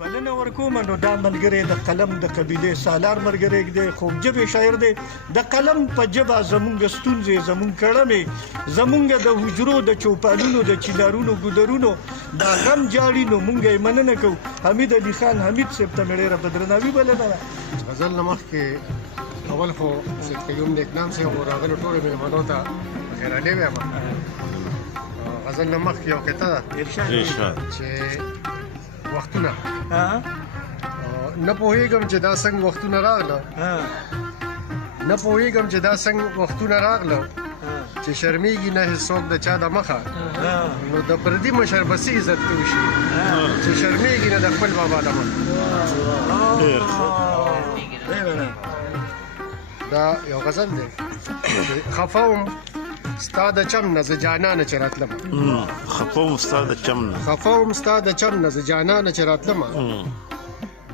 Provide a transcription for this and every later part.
بلنه ورکوم نو دا ملګری د قلم د قبیلې سالار ملګری دی خوږ ژبې شاعر دی د قلم په ژبه زمونږ ستونزې زمونږ کړمې زمونږ د حجرو د چوپالونو د چینارونو ګودرونو دا غم جاړي نو مونږ یې مننه کوو حمید علي خان حمید صاحب ته مې ډېره په درناوي بلنه ده. غزل نه مخکې اول خو سید قیوم د اقدام صاحب او راغلو ټولو مېلمنو ته خیرانې وایم. غزل نه مخکې یو قطعه ده چې وختونه نه پوهېږم چې دا څنګه وختونه راغله نه پوهېږم چې دا څنګه وختونه راغله چې شرمېږي نه هېڅوک د چا د مخه نو د پردي مشر بسې عزت کې وشي چې شرمېږي نه د خپل بابا د مخه. دا یو غزل دی خفه وم ستا د چم نه زه جانانه چې راتلمه خفه وم ستا د چم نه زه جانانه چې راتلمه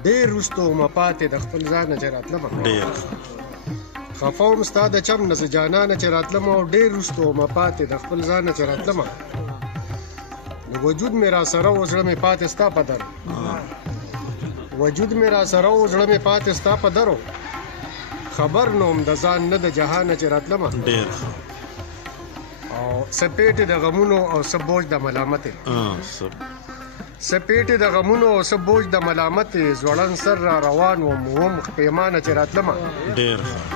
ډېر وروسته ومه پاتې د خپل ځان نه چې راتلمه خفه وم ستا د چم نه زه جانانه چې راتلمه او ډېر وروسته ومه پاتې د خپل ځان نه چې راتلمه نو وجود مې را سره و زړه مې پاتې ستا په درو وجود مې را سره و زړه مې پاتې ستا په درو خبر نوم د ځان نه د جهانه چې راتلمه او سپېټې د غمونو او سبوج د ملامتې سپېټې د غمونو او سبوج د ملامتې ځوړن سر را روان وم وم پیمانه چې راتلمه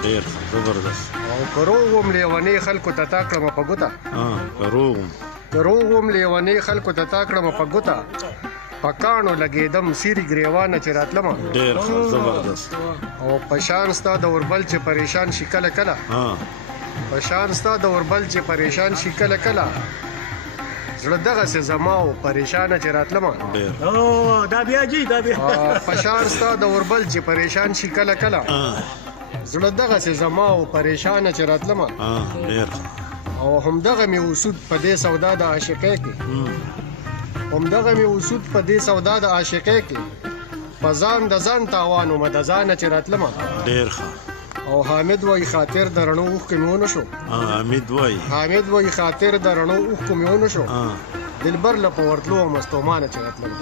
ډېر زبردست او که روغ وم لیونې خلکو ته تا کړمه په ګوته که روغ وم لیونې خلکو ته تا کړمه په ګوته په کاڼو لګېدم سیري ګریوانه چې راتلمه ډېر زبردست او په شان ستا د اوربل چې پریشان شي کله کله په شان ستا د اوربل چې پریشان شي کله کله زړه دغسې زما و پریشانه چې راتلمه دا بیا جي دا بیا په شان ستا د اوربل چې پریشان شي کله کله زړه دغسې زما و پریشانه چې راتلمه او همدغه مې وسود په دې سودا د عاشقۍ کې همدغه مې وسود په دې سودا د عاشقۍ کې په ځان د ځان تاوان ومه د ځانه چې راتلمه ډېر او حامد وای خاطر د رڼو اوښکو مې ونه شو حامد وای خاطر د رڼو اوښکو مې ونه شو دلبر له په ورتلو مستومانه چې راتلمه